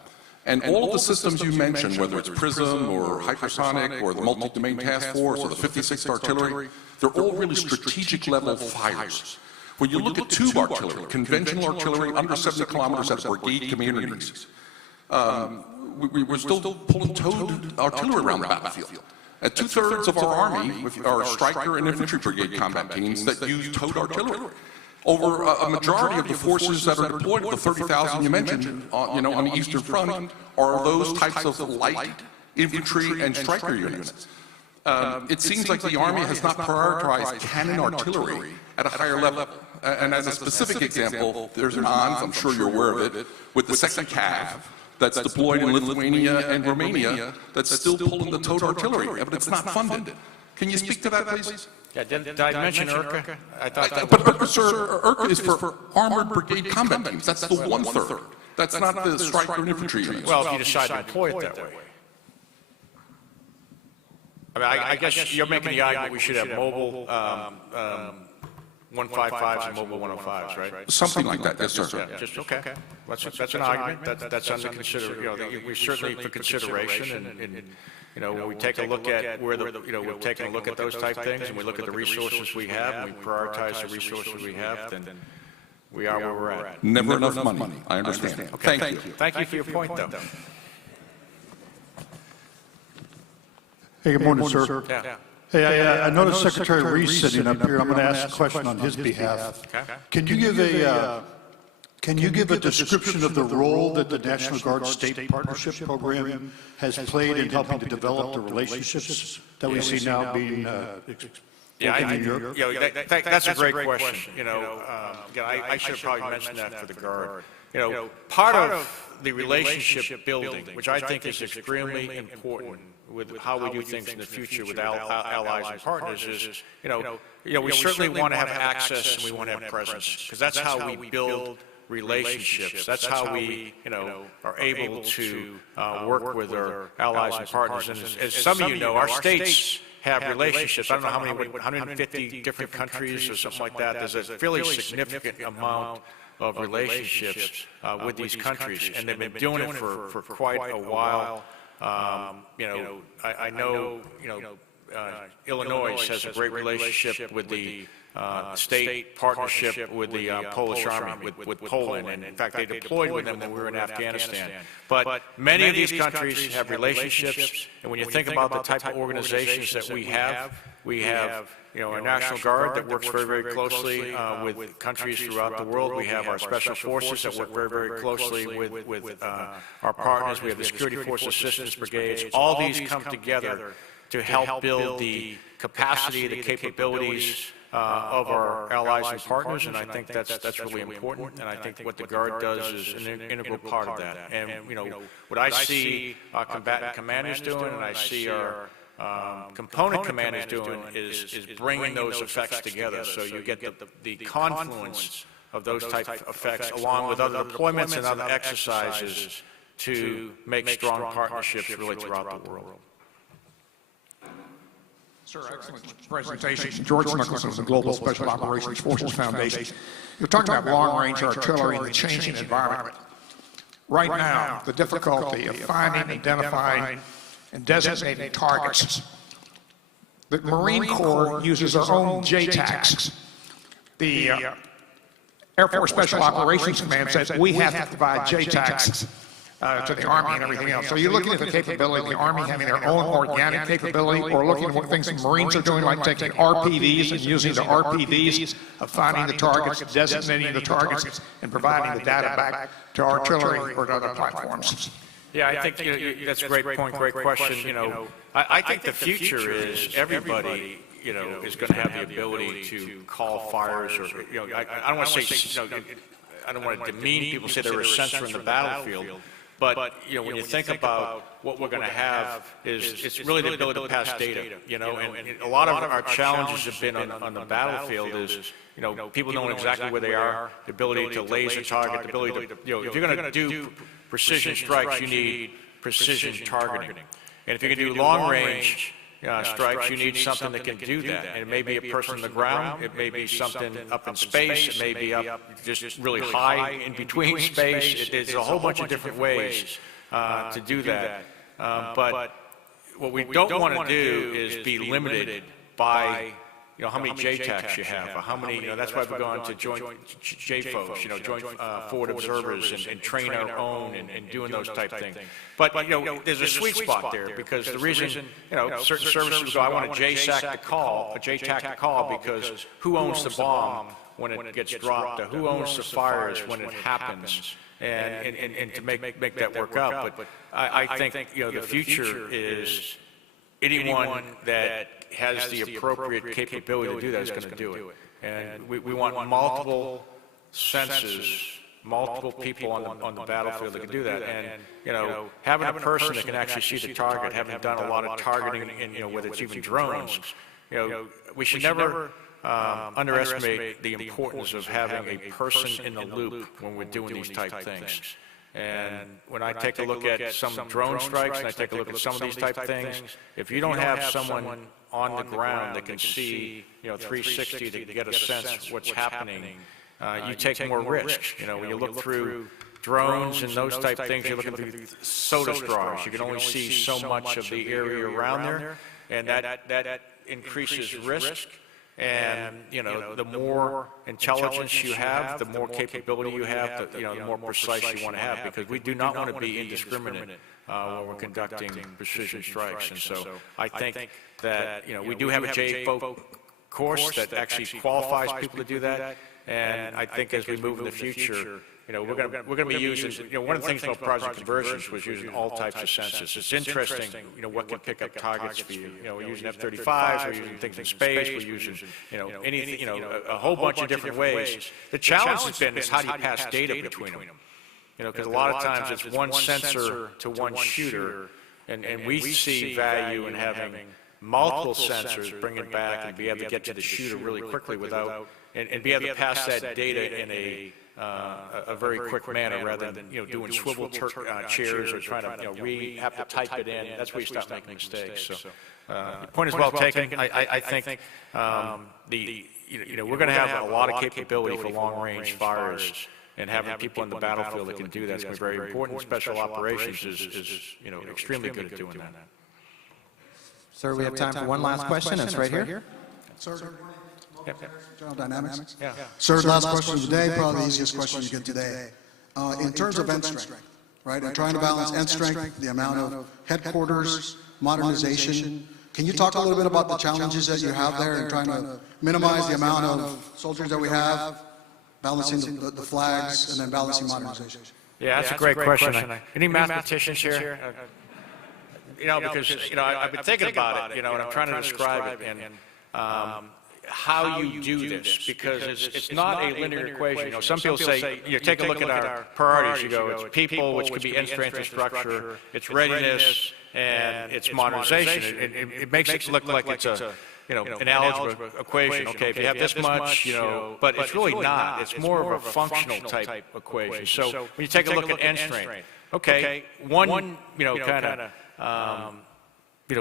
And all of the systems you mentioned, whether it's PRISM or hypersonic or the multi-domain task force or the 56th artillery, they're all really strategic level fires. When you look at tube artillery, conventional artillery under 70 kilometers at brigade commander units, we're still pulling towed artillery around the battlefield. At 2/3 of our Army, with our Stryker and infantry brigade combat teams that use towed artillery. Over a majority of the forces that are deployed, the 30,000 you mentioned, on the Eastern Front, are those types of light infantry and Stryker units. It seems like the Army has not prioritized cannon artillery at a higher level. And as a specific example, there's an ONS, I'm sure you're aware of it, with the 2nd Cav that's deployed in Lithuania and Romania that's still pulling the towed artillery, but it's not funded. Can you speak to that, please? Yeah, did I mention IRCA? I thought that but IRCA, sir, IRCA is for Armored Brigade Combat Teams. That's the 1/3. That's not the Stryker and infantry units. Well, if you decide to deploy it that way. I mean, I guess you're making the argument we should have mobile 155s and mobile 105s, right? Something like that, yes, sir. Yeah, just, okay. That's an argument. That's under consideration. We certainly for consideration, and you know, when we take a look at where we're taking a look at those type things, and we look at the resources we have, and we prioritize the resources we have, then we are where we're at. Never enough money. I understand. Okay. Thank you. Thank you for your point, though. Hey, good morning, sir. Yeah. Hey, I noticed Secretary Reese sitting up here. I'm going to ask a question on his behalf. Okay. Can you give a description of the role that the National Guard State Partnership Program has played in helping to develop the relationships that we see now being Yeah, in Europe? That's a great question. I should have probably mentioned that for the Guard. Part of the relationship building, which I think is extremely important with how we do things in the future with allies and partners, is, we certainly want to have access and we want to have presence, because that's how we build relationships. That's how we, are able to work with our allies and partners. And as some of you know, our states have relationships. I don't know how many, 150 different countries or something like that. There's a fairly significant amount of relationships with these countries, and they've been doing it for quite a while. I know, Illinois has a great relationship with the state partnership with the Polish Army, with Poland, and in fact, they deployed with them when we were in Afghanistan. But many of these countries have relationships, and when you think about the type of organizations that we have, our National Guard that works very, very closely with countries throughout the world. We have our Special Forces that work very, very closely with our partners. We have the Security Force Assistance Brigades. All these come together to help build the capacity, the capabilities of our allies and partners, and I think that's really important, and I think what the Guard does is an integral part of that. And, what I see our combatant commanders doing, and I see our component commanders doing is bringing those effects together, so you get the confluence of those type of effects along with other deployments and other exercises to make strong partnerships really throughout the world. Sir, excellent presentation. George Nicholson of the Global Special Operations Forces Foundation. You're talking about long-range artillery and the changing environment. Right now, the difficulty of finding, identifying, and designating targets. The Marine Corps uses their own JTACs. The Air Force Special Operations Command says we have to provide JTACs to the Army and everything else. So you're looking at the capability of the Army having their own organic capability, or looking at what things the Marines are doing, like taking RPVs and using the RPVs of finding the targets, designating the targets, and providing the data back to artillery or to other platforms. Yeah, I think that's a great point, great question. I think the future is everybody, is going to have the ability to call fires, or, I don't want to say, I don't want to demean people, say they're a sensor in the battlefield. But, when you think about what we're going to have it's really the ability to pass data, and a lot of our challenges have been on the battlefield is, people knowing exactly where they are, the ability to laser target, the ability to, if you're going to do precision strikes, you need precision targeting. And if you can do long-range strikes, you need something that can do that. And it may be a person on the ground, it may be something up in space, it may be up just really high in between space. There's a whole bunch of different ways to do that. But what we don't want to do is be limited by how many JTACs you have, or how many, that's why we've gone to joint JFOs, joint forward observers, and train our own and doing those type things. But, there's a sweet spot there, because the reason, certain services go, I want a JTAC to call, because who owns the bomb when it gets dropped, or who owns the fires when it happens, and to make that work out. But I think, the future is anyone that has the appropriate capability to do that is going to do it. And we want multiple senses, multiple people on the battlefield that can do that. And, having a person that can actually see the target, having done a lot of targeting, in, whether it's even drones, we should never underestimate the importance of having a person in the loop when we're doing these type things. And when I take a look at some drone strikes, and I take a look at some of these type things, if you don't have someone on the ground that can see, 360 to get a sense of what's happening, you take more risk. When you look through drones and those type things, you're looking through soda straws. You can only see so much of the area around there, and that increases risk. And, the more intelligence you have, the more capability you have, the more precise you want to have, because we do not want to be indiscriminate when we're conducting precision strikes. And so I think that, we do have a JFO course that actually qualifies people to do that. And I think as we move in the future, we're going to be using, one of the things about Project Convergence was using all types of sensors. It's interesting, what can pick up targets for you. We're using F-35s, we're using things in space, we're using, anything, a whole bunch of different ways. The challenge has been is how do you pass data between them? Because a lot of times it's one sensor to one shooter, and we see value in having multiple sensors, bring it back and be able to get to the shooter really quickly without, and be able to pass that data in a very quick manner rather than, doing swivel chairs or trying to, have to type it in. That's where you start making mistakes. So, the point is well taken. I think, we're going to have a lot of capability for long-range fires, and having people in the battlefield that can do that is going to be very important. Special operations is extremely good at doing that. Sir, we have time for one last question. It's right here. Sir, Yep. General Dynamics. Yeah. Sir, last question of the day, probably the easiest question you get today. In terms of end strength, right, and trying to balance end strength, the amount of headquarters, modernization, can you talk a little bit about the challenges that you have there and trying to minimize the amount of soldiers that we have, balancing the flags, and then balancing modernization? Yeah, that's a great question. Any mathematicians here? Because, I've been thinking about it, and I'm trying to describe it, and how you do this, because it's not a linear equation. Some people say, take a look at our priorities. You go, it's people, which could be end strength and structure, it's readiness, and it's modernization. It makes it look like it's an algebra equation. Okay, if you have this much, but it's really not. It's more of a functional type equation. So when you take a look at end strength, okay, one, kind of,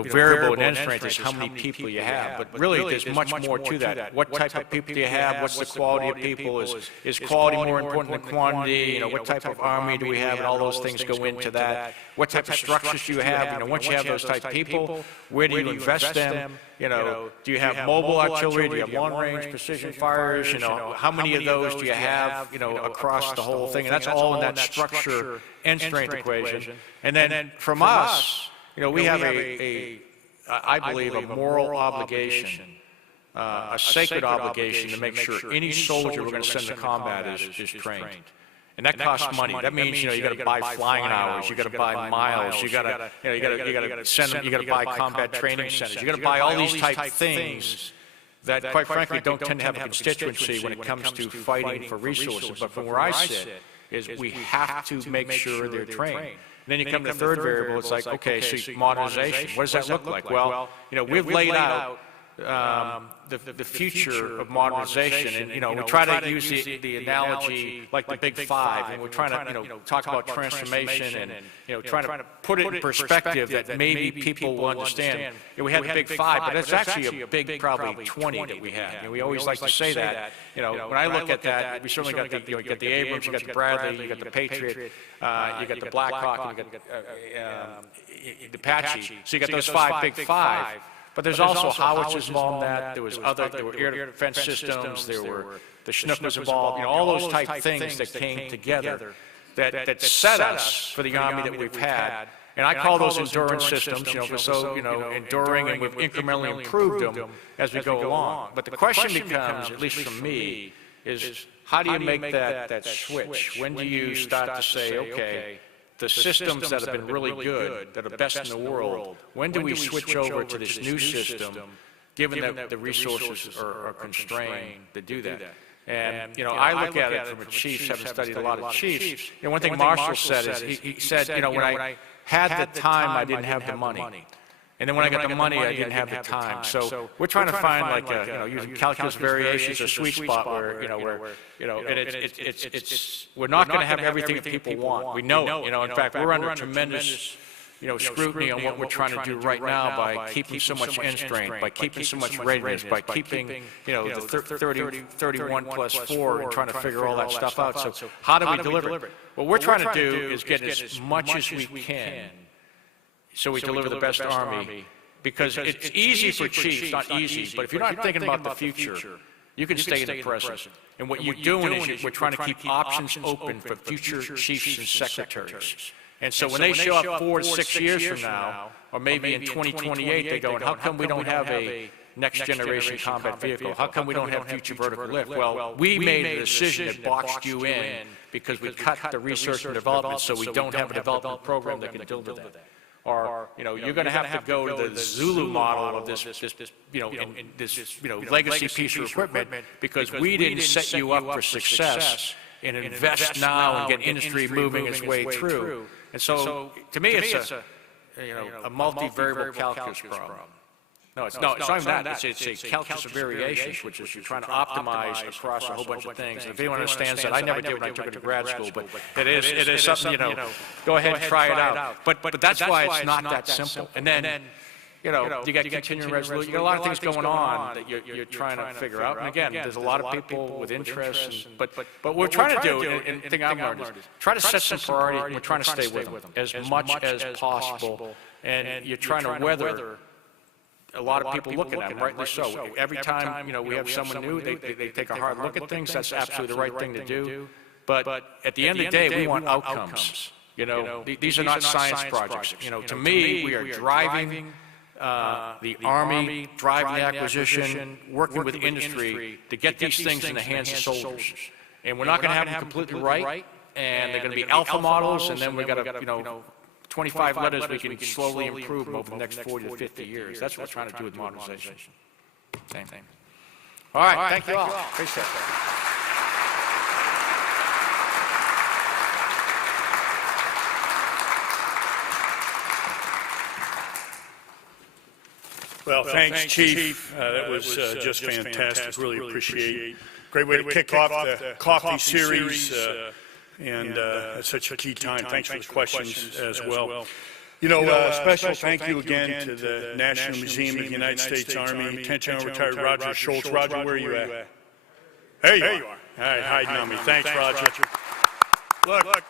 variable in end strength is how many people you have, but really there's much more to that. What type of people do you have? What's the quality of people? Is quality more important than quantity? What type of army do we have? And all those things go into that. What type of structures do you have? Once you have those type of people, where do you invest them? Do you have mobile artillery? Do you have long-range precision fires? How many of those do you have, across the whole thing? And that's all in that structure end strength equation. And then from us, we have I believe, a moral obligation, a sacred obligation to make sure any soldier we're going to send to combat is trained. And that costs money. That means, you got to buy flying hours, you got to buy miles, you got to send them, you got to buy combat training centers, you got to buy all these type of things that, quite frankly, don't tend to have a constituency when it comes to fighting for resources. But from where I sit, is we have to make sure they're trained. And then you come to the third variable, it's like, okay, so modernization, what does that look like? Well, we've laid out the future of modernization, and we try to use the analogy like the Big Five, and we're trying to talk about transformation and trying to put it in perspective that maybe people will understand. We had the Big Five, but that's actually a big, probably 20 that we had. We always like to say that. When I look at that, we certainly got you got the Abrams, you got the Bradley, you got the Patriot, you got the Black Hawk, you got the Apache. So you got those Big Five. But there's also howitzers involved in that. There were air defense systems. There were the Chinook was involved. All those type things that came together that set us for the Army that we've had. And I call those endurance systems, so enduring, and we've incrementally improved them as we go along. But the question becomes, at least for me, is how do you make that switch? When do you start to say, okay, the systems that have been really good, that are best in the world, when do we switch over to this new system, given that the resources are constrained to do that? And, I look at it from a chief, having studied a lot of chiefs. One thing Marshall said is, he said, when I had the time, I didn't have the money. And then when I got the money, I didn't have the time. So we're trying to find, like, using calculus variations, a sweet spot where, and it's we're not going to have everything that people want. We know it. In fact, we're under tremendous, scrutiny on what we're trying to do right now by keeping so much end strength, by keeping so much readiness, by keeping, the 31 plus 4 and trying to figure all that stuff out. So how do we deliver it? What we're trying to do is get as much as we can, so we deliver the best Army Because it's easy for chiefs, not easy, but if you're not thinking about the future, you can stay in the present. And what you're doing is we're trying to keep options open for future chiefs and secretaries. And so when they show up 4 to 6 years from now, or maybe in 2028, they go, and how come we don't have a next generation combat vehicle? How come we don't have future vertical lift? Well, we made a decision that boxed you in because we cut the research and development so we don't have a development program that can deliver that. Or, you're going to have to go to the Zulu model of this legacy piece of equipment because we didn't set you up for success and invest now and get industry moving its way through. And so, to me, it's a multivariable calculus problem. No, it's not even that. It's a calculus of variations, which is you're trying to optimize across a whole bunch of things. And if anyone understands that, I never did when I took it to grad school, but it is something, go ahead and try it out. But that's why it's not that simple. And then, you got continuing resolution, you got a lot of things going on that you're trying to figure out. And again, there's a lot of people with interests, but what we're trying to do, and the thing I've learned is, try to set some priorities, and we're trying to stay with them as much as possible. And you're trying to weather a lot of people looking at them, rightly so. Every time, we have someone new, they take a hard look at things. That's absolutely the right thing to do. But at the end of the day, we want outcomes. These are not science projects. To me, we are driving the Army, driving the acquisition, working with industry to get these things in the hands of soldiers. And we're not going to have them completely right, and they're going to be alpha models, and then we've got to, 25 letters we can slowly improve them over the next 40 to 50 years. That's what we're trying to do with modernization. Same thing. All right, thank you all. Appreciate that. Well, thanks, Chief. That was just fantastic. Really appreciate it. Great way to kick off the coffee series. And at such a key time. Thanks for the questions as well. Special thank you again to the National Museum of the United States Army, Lieutenant General Retired Roger Schultz. Roger, where are you at? There you are. All right, hiding on me. Thanks, Roger. Look,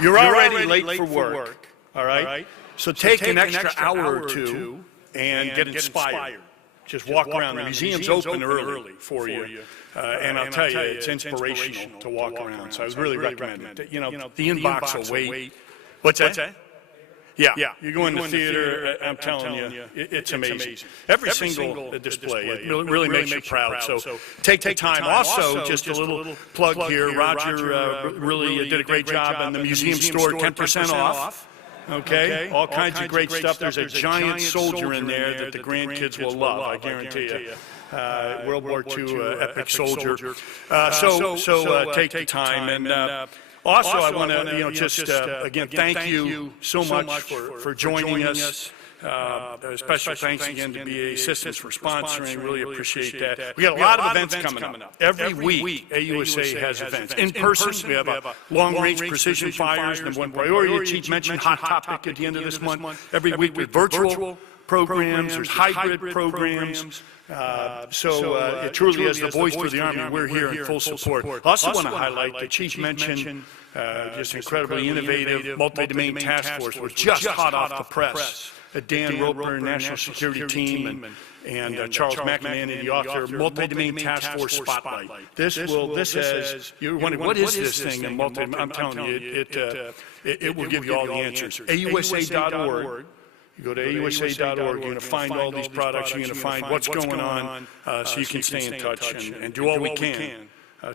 you're already late for work, all right? So take an extra hour or two and get inspired. Just walk around. The museum's open early for you. And I'll tell you, it's inspirational to walk around. So I would really recommend it. The inbox will wait. What's that? Yeah. You go in the theater, I'm telling you, it's amazing. Every single display, it really makes you proud. So take the time. Also, just a little plug here, Roger really did a great job on the museum store, 10% off. Okay, all kinds of great stuff. There's a giant soldier in there that the grandkids will love, I guarantee you. World War II epic soldier. So take the time. And also, I want to, just again, thank you so much for joining us. Special thanks again to BA Systems for sponsoring. Really appreciate that. We got a lot of events coming up. Every week, AUSA has events. In person, we have a long-range precision fires, number one priority. Chief mentioned hot topic at the end of this month. Every week with virtual programs, there's hybrid programs. So it truly is the voice for the Army. We're here in full support. I also want to highlight the Chief mentioned just incredibly innovative multi-domain task force. We're just hot off the press. Dan Roper, National Security Team, and Charles McMahon, the author of Multi-Domain Task Force Spotlight. This has, you're wondering, what is this thing in multi-domain? I'm telling you, it will give you all the answers. AUSA.org. You go to AUSA.org, you're going to find all these products, you're going to find what's going on, so you can stay in touch and do all we can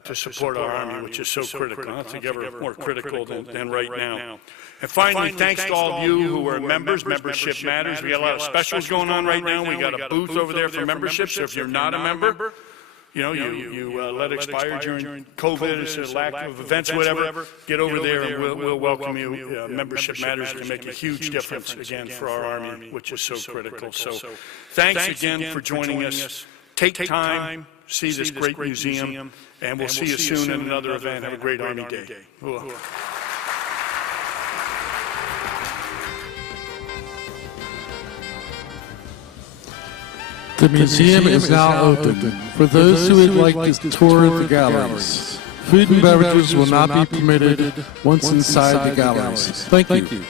to support our Army, which is so critical. I don't think ever more critical than right now. And finally, thanks to all of you who are members. Membership matters. We got a lot of specials going on right now. We got a booth over there for membership, so if you're not a member, you let expire during COVID, it's a lack of events, whatever, get over there and we'll welcome you. Membership matters can make a huge difference, again, for our Army, which is so critical. So thanks again for joining us. Take time, see this great museum, and we'll see you soon in another event. Have a great Army Day. The museum is now open for those who would like to tour the galleries. Food and beverages will not be permitted once inside the galleries. Thank you.